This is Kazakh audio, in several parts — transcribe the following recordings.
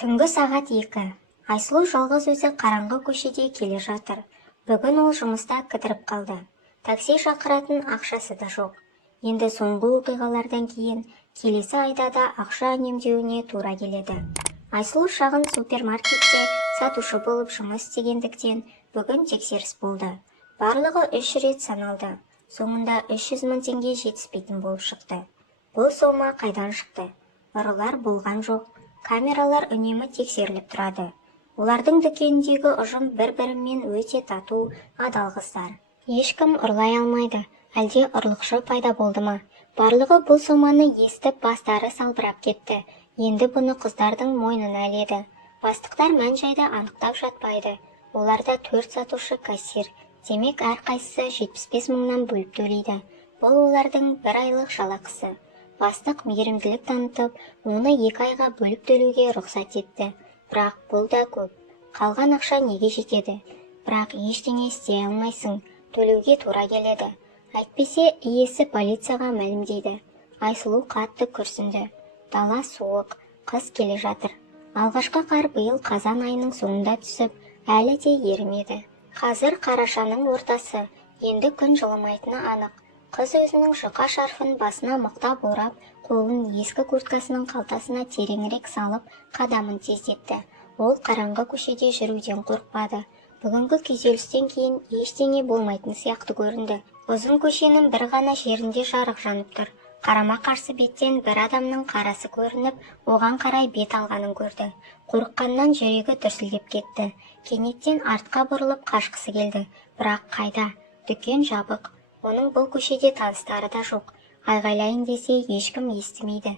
Түнгі сағат 2. Айсұлу жалғыз өзі қараңғы көшеде келе жатыр. Бүгін ол жұмыста кідіріп қалды. Такси шақыратын ақшасы да жоқ. Енді соңғы оқиғалардан кейін келесі айда да ақша үнемдеуіне тура келеді. Айсұлу шағын супермаркетте сатушы болып жұмыс істегендіктен бүгін тексеріс болды. Барлығы 3 рет саналды. Соңында 300 мың теңге жетіспейтін болып шықты. Бұл сома қайдан шықты? Ұрылар болған жоқ. Камералар үнемі тексеріліп тұрады. Олардың дүкеніндегі ұжым бір-бірімен өте тату, адал қыздар. Ешкім ұрлай алмайды. Әлде ұрлықшы пайда болды ма? Барлығы бұл соманы естіп бастары салбырап кетті. Енді бұны қыздардың мойнына іледі. Бастықтар мән-жайды анықтап жатпайды. Оларда 4 сатушы кассир. Демек әрқайсысы 75 мыңнан бөліп төлейді. Бұл олардың 1 айлық жалақысы. Бастық мейірімділік танытып, оны 2 айға бөліп төлеуге рұқсат етті. Бірақ бұл да көп. Қалған ақша неге жетеді? Бірақ ештеңе істей алмайсың, төлеуге тура келеді. Әйтпесе иесі полицияға мәлімдейді. Айсұлу қатты күрсінді. Дала суық, қыс келе жатыр. Алғашқы қар биыл қазан айының соңында түсіп, әлі де ерімеді. Қазір қарашаның ортасы, енді күн жылымайтыны анық. Қыз өзінің жұқа шарфын басына мықтап орап, қолын ескі курткасының қалтасына тереңірек салып, қадамын тездетті. Ол қараңғы көшеде жүруден қорықпады. Бүгінгі күйзелістен кейін ештеңе болмайтын сияқты көрінді. Ұзын көшенің бір ғана жерінде жарық жанып тұр. Қарама-қарсы беттен бір адамның қарасы көрініп, оған қарай бет алғанын көрді. Қорыққаннан жүрегі дүрсілдеп кетті. Кенеттен артқа бұрылып қашқысы келді. Бірақ қайда? Дүкен жабық. Оның бұл көшеде таныстары да жоқ. Айғайлайын десе ешкім естімейді.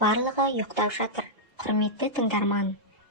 Барлығы ұйықтап жатыр. Құрметті тыңдарман,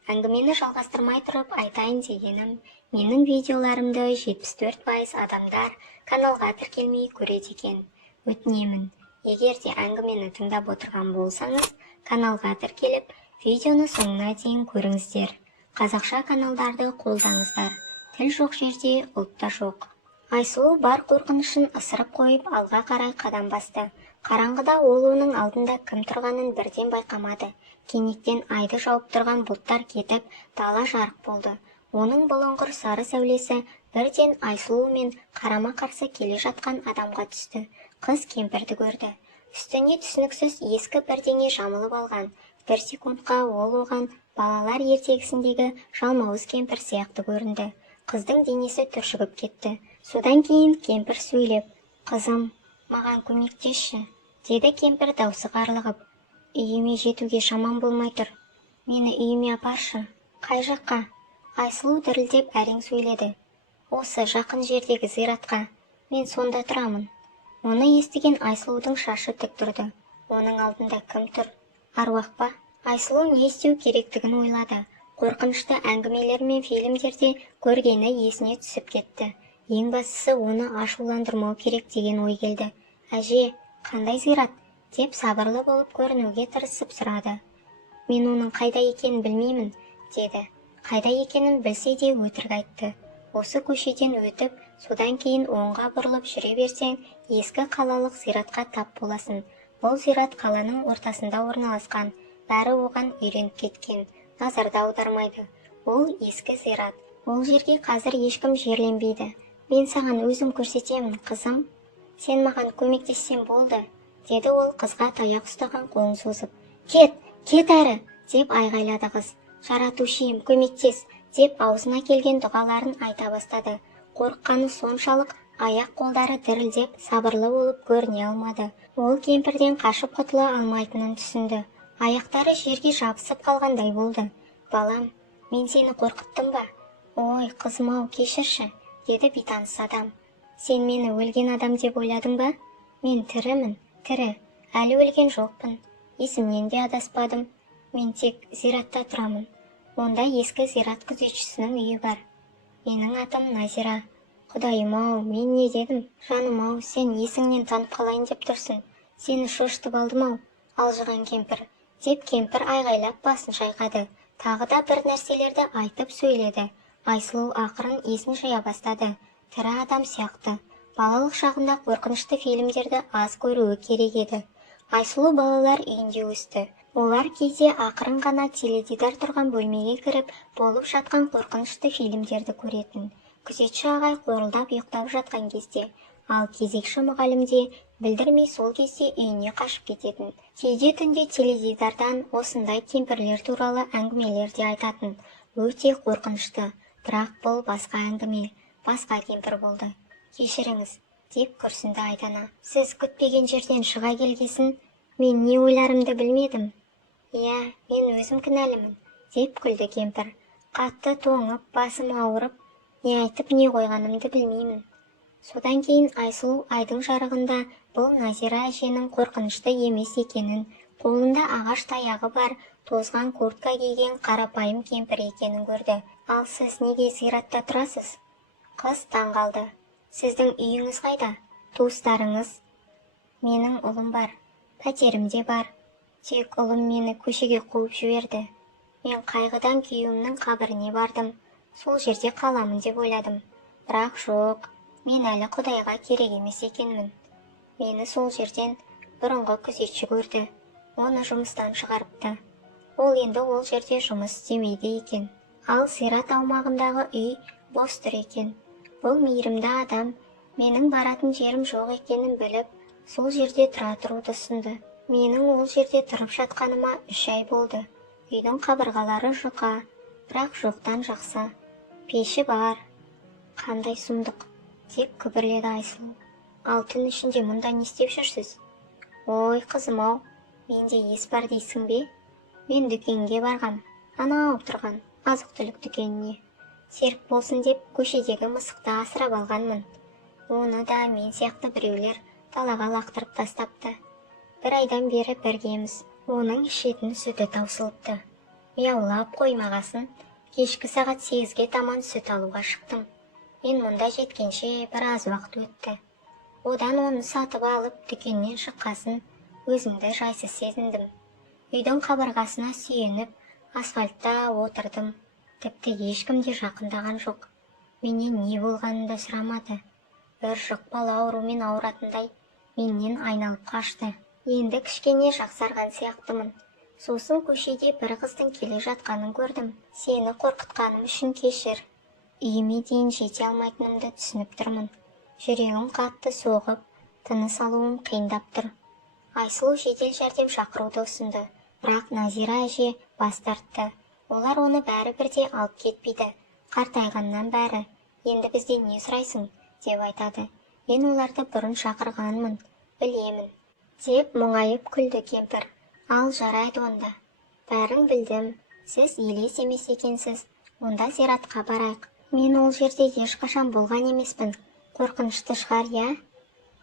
әңгімені жалғастырмай тұрып айтайын дегенім, менің видеоларымды 74% адамдар каналға тіркелмей көреді екен. Өтінемін, егер де әңгімені тыңдап отырған болсаңыз, каналға тіркеліп, видеоны соңына дейін көріңіздер. Қазақша каналдарды қолдаңыздар. Тіл жоқ жерде ұлт та жоқ. Айсұлу бар қорқынышын ысырып қойып алға қарай қадам басты. Қараңғыда ол оның алдында кім тұрғанын бірден байқамады. Кенеттен айды жауып тұрған бұлттар кетіп, дала жарық болды. Оның бұлыңғыр сары сәулесі бірден Айсұлу мен қарама-қарсы келе жатқан адамға түсті. Қыз кемпірді көрді. Үстіне түсініксіз ескі бірдеңе жамылып алған. 1 секундқа ол оған балалар ертегісіндегі жалмауыз кемпір сияқты көрінді. Қыздың денесі түршігіп кетті. Содан кейін кемпір сөйлеп, «Қызым, маған көмектесші», деді кемпір даусы қарлығып. «Үйіме жетуге шамам болмай тұр. Мені үйіме апаршы». «Қай жаққа?» Айсұлу дірілдеп әрең сөйледі. «Осы жақын жердегі зиратқа. Мен сонда тұрамын». Оны естіген Айсұлудың шашы тік тұрды. Оның алдында кім тұр? Аруақ па? Айсұлу не істеу керектігін ойлады. Қорқынышты әңгімелер мен фильмдерде көргені есіне түсіп кетті. Ең бастысы оны ашуландырмау керек деген ой келді. «Әже, қандай зират?» деп сабырлы болып көрінуге тырысып сұрады. «Мен оның қайда екенін білмеймін», деді. Қайда екенін білсе де өтірік айтты. Осы көшеден өтіп, содан кейін оңға бұрылып жүре берсең, ескі қалалық зиратқа тап боласың. Бұл зират қаланың ортасында орналасқан. Бәрі оған үйреніп кеткен. Назарда аудармайды. Ол ескі зират. Ол жерге қазір ешкім жерленбейді. «Мен саған өзім көрсетемін, қызым. Сен маған көмектессең болды», деді ол қызға таяқ ұстаған қолын созып. «Кет, кет әрі», деп айғайлады қыз. «Жаратушым, көмектес», деп аузына келген дұғаларын айта бастады. Қорыққаны соншалық аяқ қолдары дірілдеп, сабырлы болып көріне алмады. Ол кемпірден қашып құтыла алмайтынын түсінді. Аяқтары жерге жабысып қалғандай болды. «Балам, мен сені қорқыттым ба?» «Ой, қызым-ау, кешірші», деді бейтаныс адам. «Сен мені өлген адам деп ойладың ба?» «Мен тірімін, тірі. Әлі өлген жоқпын. Есімнен де адаспадым. Мен тек зиратта тұрамын. Онда ескі зират күзетшісінің үйі бар. Менің атым Назира». «Құдайым-ау, мен не дедім? Жаным-ау, сен есіңнен танып қалайын деп тұрсың. Сені шошытып алдым-ау, алжыған кемпір», деп кемпір айғайлап басын шайқады. Тағы да бір нәрселерді айтып сөйледі. Айсұлу ақырын есін жия бастады. Тірі адам сияқты. Балалық шағында қорқынышты фильмдерді аз көруі керек еді. Айсұлу балалар үйінде өсті. Олар кейде ақырын ғана теледидар тұрған бөлмеге кіріп, болып жатқан қорқынышты фильмдерді көретін. Күзетші ағай қорылдап ұйықтап жатқан кезде, ал кезекші мұғалім де білдірмей сол кезде үйіне қашып кететін. Кейде түнде теледидардан осындай кемпірлер туралы әңгімелер де айтатын. Өте қорқынышты, бірақ бұл басқа әңгіме, басқа кемпір болды. Кешіріңіз, деп күрсінді Айдана. Сіз күтпеген жерден шыға келгесін, мен не ойларымды білмедім. Иә, мен өзім кінәлімін, деп күлді кемпір. Қатты тоңып, басым ауырып, не айтып не қойғанымды білмеймін. Содан кейін Айсұлу айдың жарығында бұл Назира әженің қорқынышты емес екенін, қолында ағаш таяғы бар, тозған куртка киген қарапайым кемпір екенін көрді. Ал сіз неге зиратта тұрасыз? Қыз таңғалды. Сіздің үйіңіз қайда? Туыстарыңыз? Менің ұлым бар, пәтерім де бар. Тек ұлым мені көшеге қуып жіберді. Мен қайғыдан күйеуімнің қабіріне бардым. Сол жерде қаламын деп ойладым. Бірақ жоқ, мен әлі Құдайға керек емес екенмін. Мені сол жерден бұрынғы күзетші көрді. Оны жұмыстан шығарыпты. Ол енді ол жерде жұмыс істемейді екен. Ал зират аумағындағы үй бос тұр екен. Бұл мейірімді адам менің баратын жерім жоқ екенін біліп, сол жерде тұра тұруды ұсынды. Менің ол жерде тұрып жатқаныма 3 ай болды. Үйдің қабырғалары жұқа, бірақ жоқтан жақсы. Пеші бар. Қандай сұмдық, деп күбірледі Айсұлу. Ал түн ішінде мұнда не істеп жүрсіз? Ой, қызым-ау, менде ес бар дейсің бе? Мен дүкенге барғам, анау тұрған азық-түлік дүкеніне. Серік болсын деп көшедегі мысықты асырап алғанмын. Оны да мен сияқты біреулер далаға лақтырып тастапты. 1 айдан бері біргеміз. Оның ішетін сүті таусылыпты. Мияулап қоймағасын, кешкі сағат 8-ге таман сүт алуға шықтым. Мен мұнда жеткенше біраз уақыт өтті. Одан оны сатып алып, дүкеннен шыққасын, өзімді жайсыз сезіндім. Үйдің қабырғасына сүйеніп, асфальтта отырдым. Тіпті ешкім де жақындаған жоқ. Менен не болғанын да сұрамады. Бір жұқпалы аурумен ауыратындай менен айналып қашты. Енді кішкене жақсарған сияқтымын. Сосын көшеде бір қыздың келе жатқанын көрдім. Сені қорқытқаным үшін кешір. Үйіме дейін жете алмайтынымды түсініп тұрмын. Жүрегім қатты соғып, тыныс алуым қиындап тұр. Айсұлу жедел жәрдем шақыруды ұсынды, бірақ Назира әже бас тартты. Олар оны бәрібірде алып кетпейді. Қартайғаннан бәрі. Енді бізден не сұрайсың, деп айтады. Мен оларды бұрын шақырғанмын, білемін, деп мұңайып күлді кемпір. Ал жарайды онда. Бәрін білдім. Сіз елес емес екенсіз. Онда зиратқа барайық. Мен ол жерде ешқашан болған емеспін. Қорқынышты шығар, я?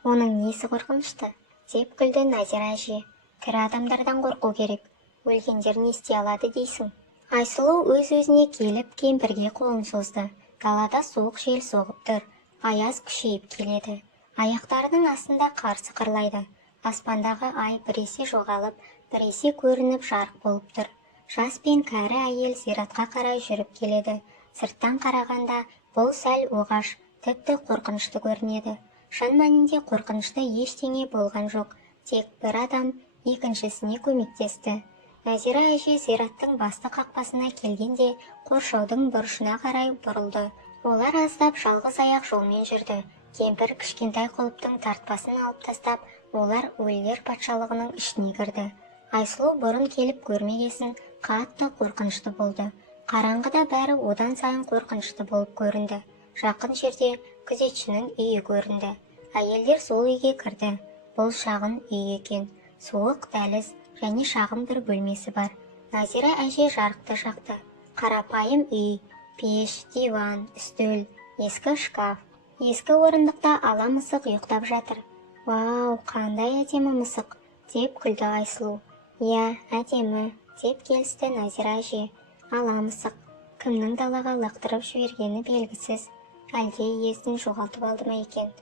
Оның несі қорқынышты? Деп күлді Назира әже. Тірі адамдардан қорқу керек. Өлгендер не істей алады дейсің? Айсұлу өз-өзіне келіп кемпірге қолын созды. Далада суық жел соғып тұр. Аяз күшейіп келеді. Аяқтарының астында қар сықырлайды. Аспандағы ай біресе жоғалып, біресе көрініп жарық болып тұр. Жас пен кәрі әйел зиратқа қарай жүріп келеді. Сырттан қарағанда бұл сәл оғаш, тіпті қорқынышты көрінеді. Шын мәнінде қорқынышты ештеңе болған жоқ. Тек бір адам екіншісіне көмектесті. Назира әже зираттың басты қақпасына келгенде қоршаудың бұрышына қарай бұрылды. Олар аздап жалғыз аяқ жолмен жүрді. Кемпір кішкентай құлыптың тартпасын алып тастап, олар өлілер патшалығының ішіне кірді. Айсұлу бұрын келіп көрмегесін қатты қорқынышты болды. Қараңғыда бәрі одан сайын қорқынышты болып көрінді. Жақын жерде күзетшінің үйі көрінді. Әйелдер сол үйге кірді. Бұл шағын үй екен. Суық дәліз және шағын бір бөлмесі бар. Назира әже жарықты жақты. Қарапайым үй, пеш, диван, үстел, ескі шкаф. Ескі орындықта ала мысық ұйықтап жатыр. Вау, қандай әдемі мысық, деп күлді Айсұлу. Я, әдемі, деп келісті Назира әже. Ала мысық. Кімнің далаға лақтырып жібергені белгісіз. Әлде иесін жоғалтып алды ма екен?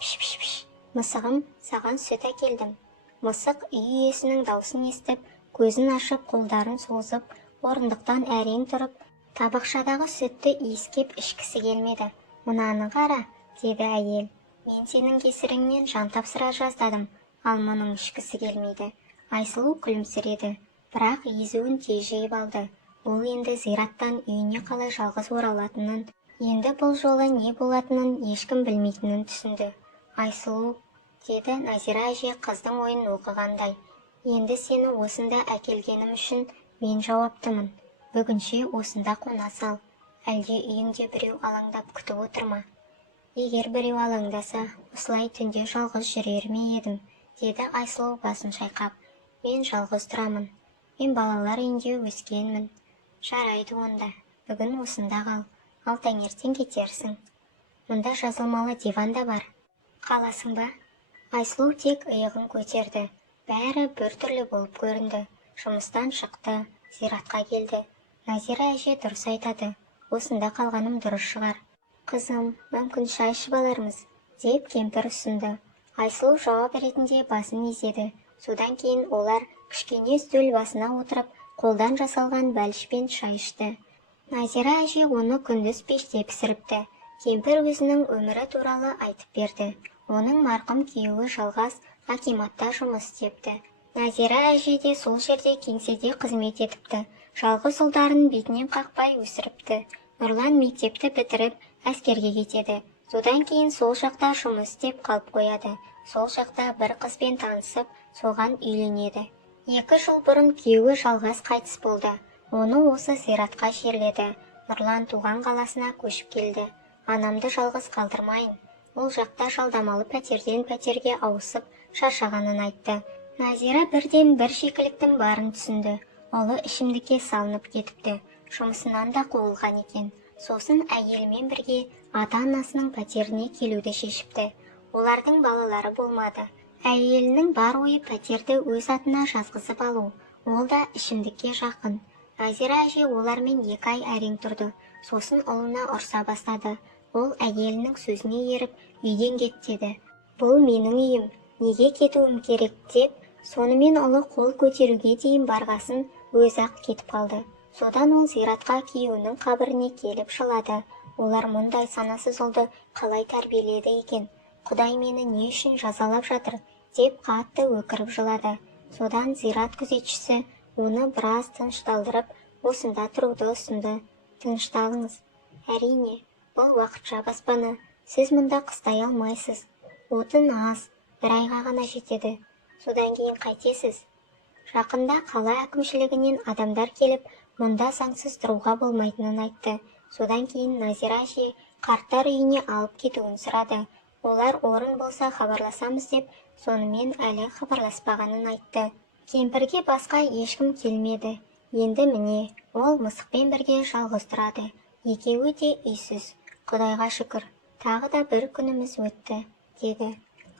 Пш-пш-пш. Мысығым, саған сүт әкелдім. Мысық үй иесінің даусын естіп, көзін ашып, қолдарын созып, орындықтан әрең тұрып, табақшадағы сүтті иіскеп ішкісі келмеді. Мынаны қара, деді әйел. Мен сенің кесіріңнен жан тапсыра жаздадым, ал мұның ішкісі келмейді. Айсұлу күлімсіреді. бірақ езуін тез жиып алды. Ол енді зираттан үйіне қалай жалғыз оралатынын, енді бұл жолы не болатынын ешкім білмейтінін түсінді. Айсұлу, деді Назира әже қыздың ойын оқығандай. Енді сені осында әкелгенім үшін мен жауаптымын. Бүгінше осында қона сал. Әлде үйіңде біреу алаңдап күтіп отырма? Егер біреу алаңдаса, осылай түнде жалғыз жүрер ме едім, деді Айсұлу басын шайқап. Мен жалғыз тұрамын. Мен балалар үйінде өскенмін. Жарайды онда, бүгін осында қал, ал таңертең кетерсің. Мұнда жазылмалы диван да бар. Қаласың ба? Айсұлу тек иығын көтерді. Бәрі біртүрлі болып көрінді. Жұмыстан шықты, зиратқа келді. Назира әже дұрыс айтады. Осында қалғаным дұрыс шығар. Қызым, мүмкін шай ішіп алармыз, деп кемпір ұсынды. Айсұлу жауап ретінде басын изеді. Содан кейін олар кішкене үстел басына отырып, қолдан жасалған бәлішпен шай ішті. Назира әже оны күндіз пеште пісіріпті. Кемпір өзінің өмірі туралы айтып берді. Оның марқұм күйеуі жалғас акиматта жұмыс істепті. Назира әже де сол жерде кеңседе қызмет етіпті. Жалғыз ұлдарын бетінен қақпай өсіріпті. Нұрлан мектепті бітіріп, әскерге кетеді. Содан кейін сол жақта жұмыс істеп қалып қояды. Сол жақта бір қызбен танысып, соған үйленеді. 2 жыл бұрын күйеуі жалғас қайтыс болды. Оны осы зиратқа жерледі. Нұрлан туған қаласына көшіп келді. Анамды жалғыз қалдырмайын. Ол жақта жалдамалы пәтерден пәтерге ауысып шаршағанын айтты. Назира бірден бір шикіліктің барын түсінді. Ұлы ішімдікке салынып кетіпті. Жұмысынан да қуылған екен. Сосын әйелімен бірге ата-анасының пәтеріне келуді шешіпті. Олардың балалары болмады. Әйелінің бар ойы пәтерді өз атына жазғызып алу. Ол да ішімдікке жақын. Назира әже олармен 2 ай әрең тұрды. Сосын ұлына ұрса бастады. Ол әйелінің сөзіне еріп, үйден кет деді. Бұл менің үйім, неге кетуім керек деп, сонымен ұлы қол көтеруге дейін барғасын өзі-ақ кетіп қалды. Содан ол зиратқа күйеуінің қабіріне келіп жылады. Олар мұндай санасыз ұлды қалай тәрбиеледі екен? Құдай мені не үшін жазалап жатыр? Деп қатты өкіріп жылады. Содан зират күзетшісі оны біраз тынышталдырып, осында тұруды ұсынды. Тынышталыңыз. Әрине, бұл уақытша баспана. Сіз мұнда қыстай алмайсыз. Отын аз, 1 айға ғана жетеді. Содан кейін қайтесіз? Жақында қала әкімшілігінен адамдар келіп, мұнда заңсыз тұруға болмайтынын айтты. Содан кейін Назира әже қарттар үйіне алып кетуін сұрады. Олар орын болса хабарласамыз деп, сонымен әлі хабарласпағанын айтты. Кемпірге басқа ешкім келмеді. Енді міне, ол мысықпен бірге жалғыз тұрады. Екеуі де үйсіз. Құдайға шүкір, тағы да бір күніміз өтті, деді.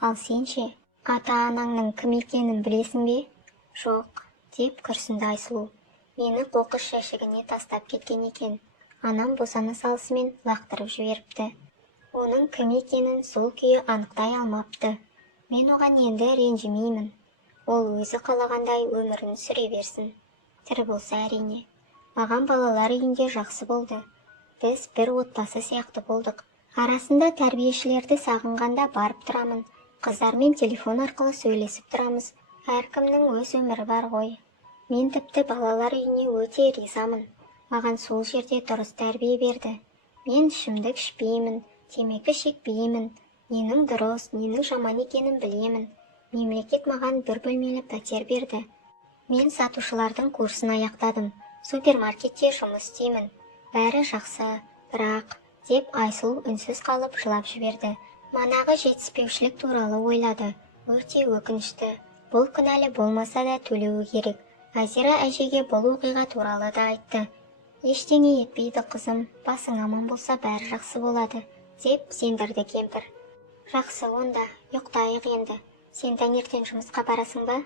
Ал сен ше, ата-анаңның кім екенін білесің бе? Жоқ, деп күрсінді Айсұлу. Мені қоқыс жәшігіне тастап кеткен екен. Анам босана салысымен лақтырып жіберіпті. Оның кім екенін сол күйі анықтай алмапты. Мен оған енді ренжімеймін. Ол өзі қалағандай өмірін сүре берсін. Тірі болса әрине. Маған балалар үйінде жақсы болды. Біз бір отбасы сияқты болдық. Арасында тәрбиешілерді сағынғанда барып тұрамын. Қыздармен телефон арқылы сөйлесіп тұрамыз. Әркімнің өз өмірі бар ғой. Мен тіпті балалар үйіне өте ризамын. Маған сол жерде дұрыс тәрбие берді. Мен ішімдік ішпеймін, темекі шекпеймін. Ненің дұрыс, ненің жаман екенін білемін. Мемлекет маған бір бөлмелі пәтер берді. Мен сатушылардың курсын аяқтадым. Супермаркетте жұмыс істеймін. Бәрі жақсы, бірақ, деп Айсұлу үнсіз қалып жылап жіберді. Манағы жетіспеушілік туралы ойлады. Өте өкінішті. Бұл күнәлі болмаса да төлеуі керек. Назира әжеге бұл оқиға туралы да айтты. Ештеңе етпейді қызым, басың аман болса бәрі жақсы болады, деп сендірді кемпір. Жақсы онда, ұйықтайық енді. Сен таңертең жұмысқа барасың ба?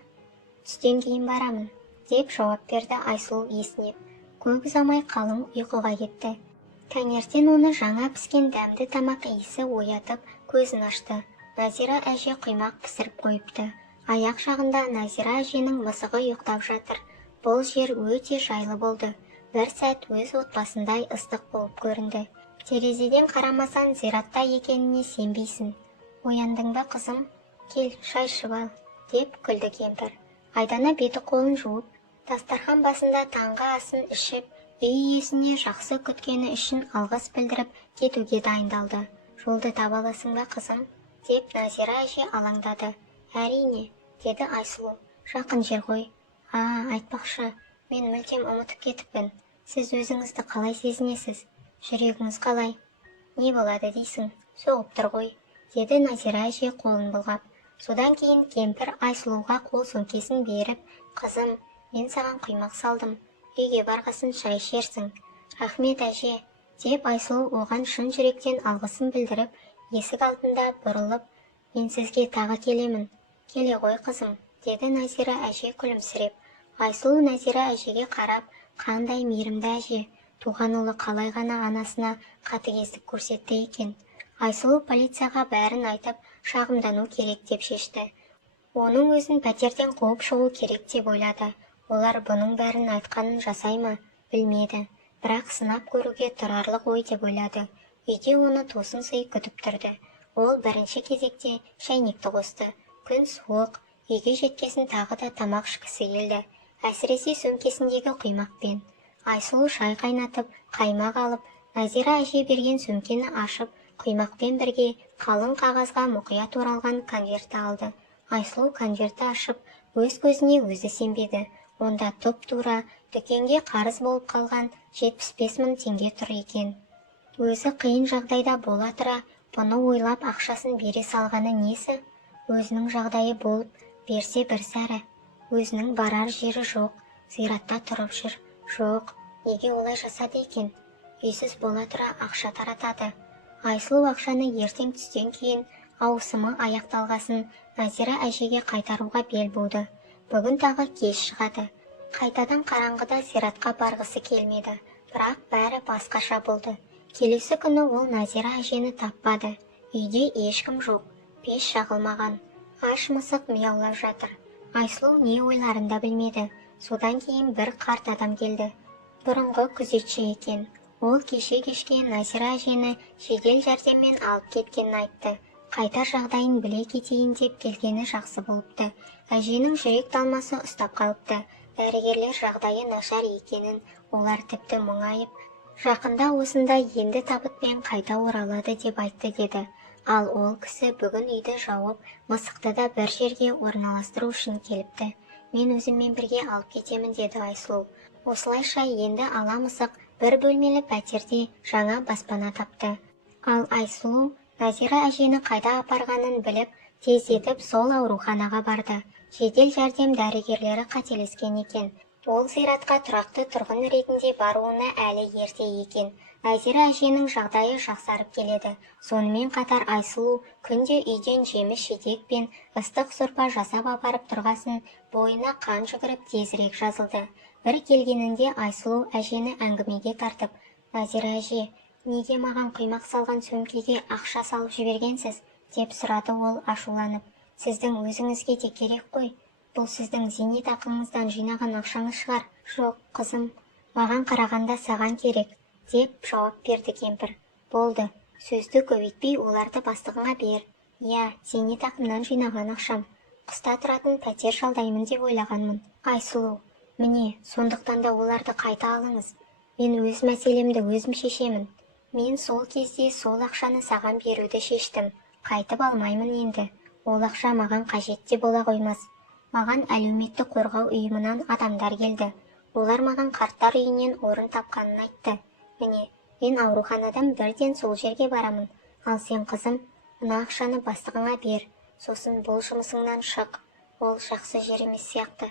Түстен кейін барамын, деп жауап берді Айсұлу есінеп. Көп ұзамай қалың ұйқыға кетті. Таңертең оны жаңа піскен дәмді тамақ иісі оятып, көзін ашты. Назира әже құймақ пісіріп қойыпты. Аяқ жағында Назира әженің мысығы ұйықтап жатыр. Бұл жер өте жайлы болды. Бір сәт өз отбасындай ыстық болып көрінді. Терезеден қарамасан зиратта екеніне сенбейсің. Ояндың ба қызым? Кел, шай ішіп ал, деп күлді кемпір. Айдана беті қолын жуып, Дастархан басында таңғы асын ішіп, үй иесіне жақсы күткені үшін алғыс білдіріп кетуге дайындалды. Жолды таба аласың ба, қызым? Деп Назира әже алаңдады. Әрине, деді Айсұлу. Жақын жер ғой. Айтпақшы, мен мүлдем ұмытып кетіппін. Сіз өзіңізді қалай сезінесіз? Жүрегіңіз қалай? Не болады дейсің? Соғып тұр ғой, деді Назира әже қолын бұлғап. Содан кейін кемпір Айсұлуға қол сөмкесін беріп, қызым, мен саған құймақ салдым. Үйге барғасын шай ішерсің. Рахмет әже, деп Айсұлу оған шын жүректен алғысын білдіріп, есік алдында бұрылып, мен сізге тағы келемін. Келе ғой қызым, деді Назира әже күлімсіреп. Айсұлу Назира әжеге қарап, қандай мейірімді әже, туған ұлы қалай ғана анасына қатыгездік көрсетті екен. Айсұлу полицияға бәрін айтып, шағымдану керек деп шешті. Оның өзін пәтерден қуып шығу керек деп ойлады. Олар бұның бәрін айтқанын жасай ма, білмеді. Бірақ сынап көруге тұрарлық ой деп ойлады. Үйде оны тосын сый күтіп тұрды. Ол бірінші кезекте шайнекті қосты. Күн суық, үйге жеткесін тағы да тамақ ішкісі келді. Әсіресе сөмкесіндегі құймақпен. Айсұлу шай қайнатып, қаймақ алып, Назира әже берген сөмкені ашып, құймақпен бірге қалың қағазға мұқият оралған конвертті алды. Айсұлу конвертті ашып, өз көзіне өзі сенбеді. Онда тұп-тура дүкенге қарыз болып қалған 75 мың теңге тұр екен. Өзі қиын жағдайда бола тұра, бұны ойлап ақшасын бере салғаны несі? Өзінің жағдайы болып, берсе бір сәрі. Өзінің барар жері жоқ, зиратта тұрып жүр. Жоқ, неге олай жасады екен? Үйсіз бола тұра ақша таратады. Айсұлу ақшаны ертең түстен кейін ауысымы аяқталғасын Назира әжеге қайтаруға бел буды. Бүгін тағы кеш шығады. Қайтадан қараңғыда зиратқа барғысы келмеді. Бірақ бәрі басқаша болды. Келесі күні ол Назира әжені таппады. Үйде ешкім жоқ. Пеш жағылмаған. Аш мысық мияулап жатыр. Айсұлу не ойларын да білмеді. Содан кейін бір қарт адам келді. Бұрынғы күзетші екен. Ол кеше-кешке Назира әжені жедел жәрдеммен алып кеткенін айтты. Қайта жағдайын біле кетейін деп келгені жақсы болыпты. Әженің жүрек талмасы ұстап қалыпты. Дәрігерлер жағдайы нашар екенін, олар тіпті мұңайып, жақында осында енді табытпен қайта оралады деп айтты деді. Ал ол кісі бүгін үйді жауып, мысықты да бір жерге орналастыру үшін келіпті. Мен өзіммен бірге алып кетемін, деді Айсұлу. Осылайша енді ала мысық бір бөлмелі пәтерде жаңа баспана тапты. Ал Айсұлу Назира әжені қайда апарғанын біліп, тездетіп сол ауруханаға барды. Жедел жәрдем дәрігерлері қателескен екен. Ол зиратқа тұрақты тұрғын ретінде баруына әлі ерте екен. Назира әженің жағдайы жақсарып келеді. Сонымен қатар Айсұлу күнде үйден жеміс-жидек пен ыстық сорпа жасап апарып тұрғасын, бойына қан жүгіріп тезірек жазылды. Бір келгенінде Айсұлу әжені әңгімеге тартып, Назира әже, неге маған құймақ салған сөмкеге ақша салып жібергенсіз? Деп сұрады ол ашуланып. Сіздің өзіңізге де керек қой. Бұл сіздің зейнетақыңыздан жинаған ақшаңыз шығар. Жоқ, қызым, маған қарағанда саған керек, деп жауап берді кемпір. Болды, сөзді көбейтпей оларды бастығыңа бер. Иә, зейнетақымнан жинаған ақшам. Қыста тұратын пәтер жалдаймын деп ойлағанмын. Айсұлу, міне, сондықтан да оларды қайта алыңыз. Мен өз мәселемді өзім шешемін. Мен сол кезде сол ақшаны саған беруді шештім. Қайтып алмаймын енді. Ол ақша маған қажет те бола қоймас. Маған әлеуметтік қорғау ұйымынан адамдар келді. Олар маған қарттар үйінен орын тапқанын айтты. Міне, мен ауруханадан бірден сол жерге барамын. Ал сен, қызым, мына ақшаны бастығыңа бер. Сосын бұл жұмысыңнан шық. Ол жақсы жер емес сияқты.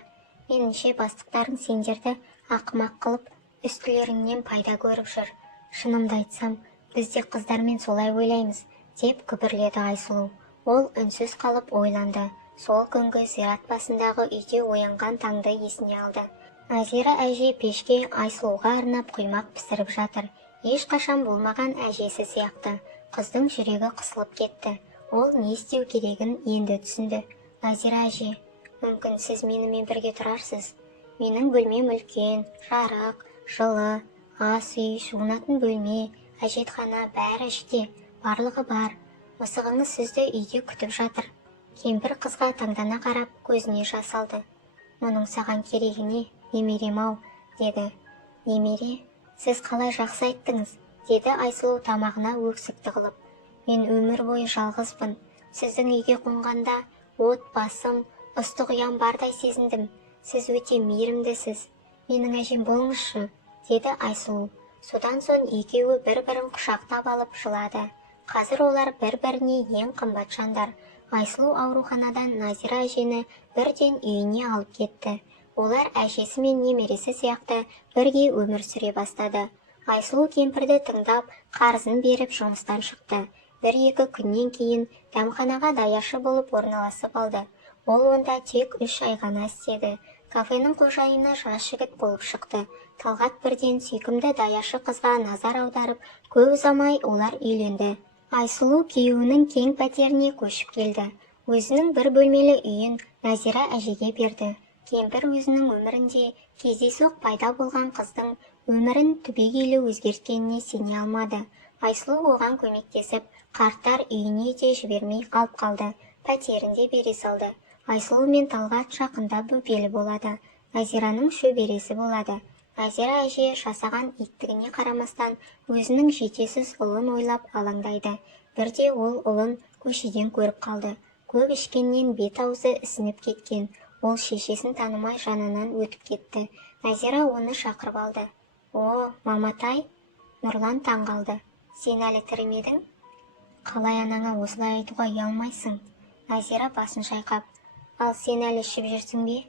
Меніңше бастықтарың сендерді ақымақ қылып, үстілеріңнен пайда көріп жүр. Шынымды айтсам, біз де қыздармен солай ойлаймыз, деп күбірледі Айсұлу. Ол үнсіз қалып ойланды. Сол күнгі зират басындағы үйде оянған таңды есіне алды. Назира әже пешке Айсұлуға арнап құймақ пісіріп жатыр. Ешқашан болмаған әжесі сияқты. Қыздың жүрегі қысылып кетті. Ол не істеу керегін енді түсінді. Назира әже, мүмкін сіз менімен бірге тұрарсыз. Менің бөлмем үлкен, жарық, жылы, ас үй, жуынатын бөлме, әжетхана бәрі іште, барлығы бар. Мысығыңыз сізді үйде күтіп жатыр. Кемпір қызға таңдана қарап көзіне жас алды. Мұның саған керегі не? немерем-ау, деді. Немере, сіз қалай жақсы айттыңыз, деді Айсұлу тамағына өксік тығылып. Мен өмір бойы жалғызбын. Сіздің үйге қонғанда от басым, ыстық ұям бардай сезіндім. Сіз өте мейірімдісіз. Менің әжем болыңызшы, деді Айсұлу. Содан соң екеуі бір-бірін құшақтап алып жылады. Қазір олар бір-біріне ең қымбат жандар. Айсұлу ауруханадан Назира әжені бірден үйіне алып кетті. Олар әжесі мен немересі сияқты бірге өмір сүре бастады. Айсұлу кемпірді тыңдап, қарызын беріп жұмыстан шықты. Бір-екі күннен кейін дәмханаға даяшы болып орналасып алды. Ол онда тек 3 ай ғана істеді. Кафенің қожайыны жас жігіт болып шықты. Талғат бірден сүйкімді даяшы қызға назар аударып, көп ұзамай олар үйленді. Айсұлу күйеуінің кең пәтеріне көшіп келді. Өзінің бір бөлмелі үйін Назира әжеге берді. Кемпір өзінің өмірінде кездейсоқ пайда болған қыздың өмірін түбегейлі өзгерткеніне сене алмады. Айсұлу оған көмектесіп, қарттар үйіне де жібермей қалып қалды. Пәтерінде бере салды. Айсұлу мен Талғат жақында бөпелі болады. Назираның шөбересі болады. Назира әже жасаған иттігіне қарамастан өзінің жетесіз ұлын ойлап алаңдайды. Бірде ол ұлын көшеден көріп қалды. Көп ішкеннен бет-аузы ісініп кеткен. Ол шешесін танымай жанынан өтіп кетті. Назира оны шақырып алды. О, маматай, Нұрлан таңғалды. Сен әлі тірі ме едің? Қалай анаңа осылай айтуға ұялмайсың? Назира басын шайқап. Ал сен әлі ішіп жүрсің бе?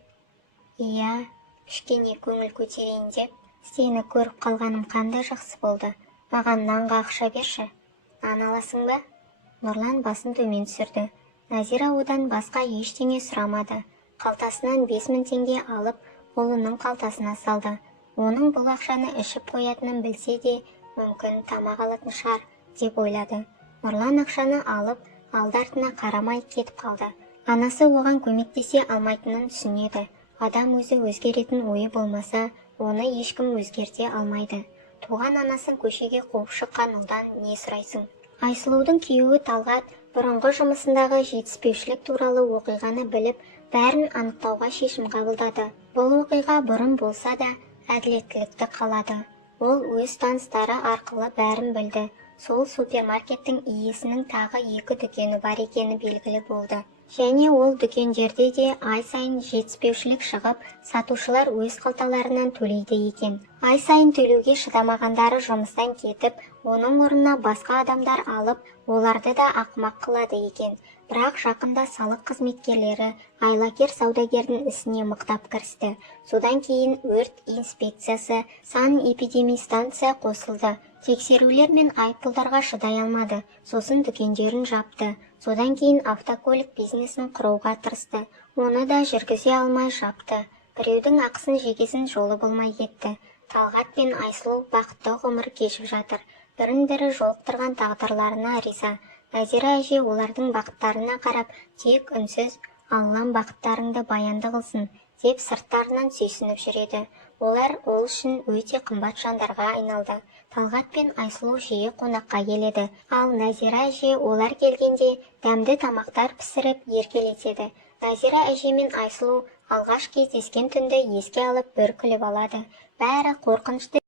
Иә, кішкене көңіл көтерейін деп, сені көріп қалғаным қандай жақсы болды. Маған нанға ақша берші. Нан аласың ба? Нұрлан басын төмен түсірді. Назира одан басқа ештеңе сұрамады. Қалтасынан 5000 теңге алып, ұлының қалтасына салды. Оның бұл ақшаны ішіп қоятынын білсе де, мүмкін тамақ алатын шығар, деп ойлады. Нұрлан ақшаны алып, алды-артына қарамай кетіп қалды. Анасы оған көмектесе алмайтынын түсінеді. Адам өзі өзгеретін ойы болмаса, оны ешкім өзгерте алмайды. Туған анасын көшеге қуып шыққан ұлдан не сұрайсың? Айсұлудың күйеуі Талғат бұрынғы жұмысындағы жетіспеушілік туралы оқиғаны біліп, бәрін анықтауға шешім қабылдады. Бұл оқиға бұрын болса да, әділеттілікті қалады. Ол өз таныстары арқылы бәрін білді. Сол супермаркеттің иесінің тағы 2 дүкені бар екені белгілі болды. Және ол дүкендерде де ай сайын жетіспеушілік шығып, сатушылар өз қалталарынан төлейді екен. Ай сайын төлеуге шыдамағандары жұмыстан кетіп, оның орнына басқа адамдар алып, оларды да ақымақ қылады екен. Бірақ жақында салық қызметкерлері айлакер саудагердің ісіне мықтап кірісті. Содан кейін өрт инспекциясы, санэпидемстанция қосылды. Тексерулер мен айыппұлдарға шыдай алмады. Сосын дүкендерін жапты. Содан кейін автокөлік бизнесін құруға тырысты. Оны да жүргізе алмай жапты. Біреудің ақысын жегесін жолы болмай кетті. Талғат пен Айсұлу бақытты ғұмыр кешіп жатыр. Бірін-бірі жолықтырған тағдырларына риза. Назира әже олардың бақыттарына қарап, тек үнсіз, Аллам бақыттарыңды баянды қылсын, деп сырттарынан сүйсініп жүреді. Олар ол үшін өте қымбат жандарға айналды. Талғат пен Айсұлу жиі қонаққа келеді. Ал Назира әже олар келгенде дәмді тамақтар пісіріп еркелетеді. Назира әже мен Айсұлу алғаш кездескен түнді еске алып бір күліп алады. Бәрі қорқынышты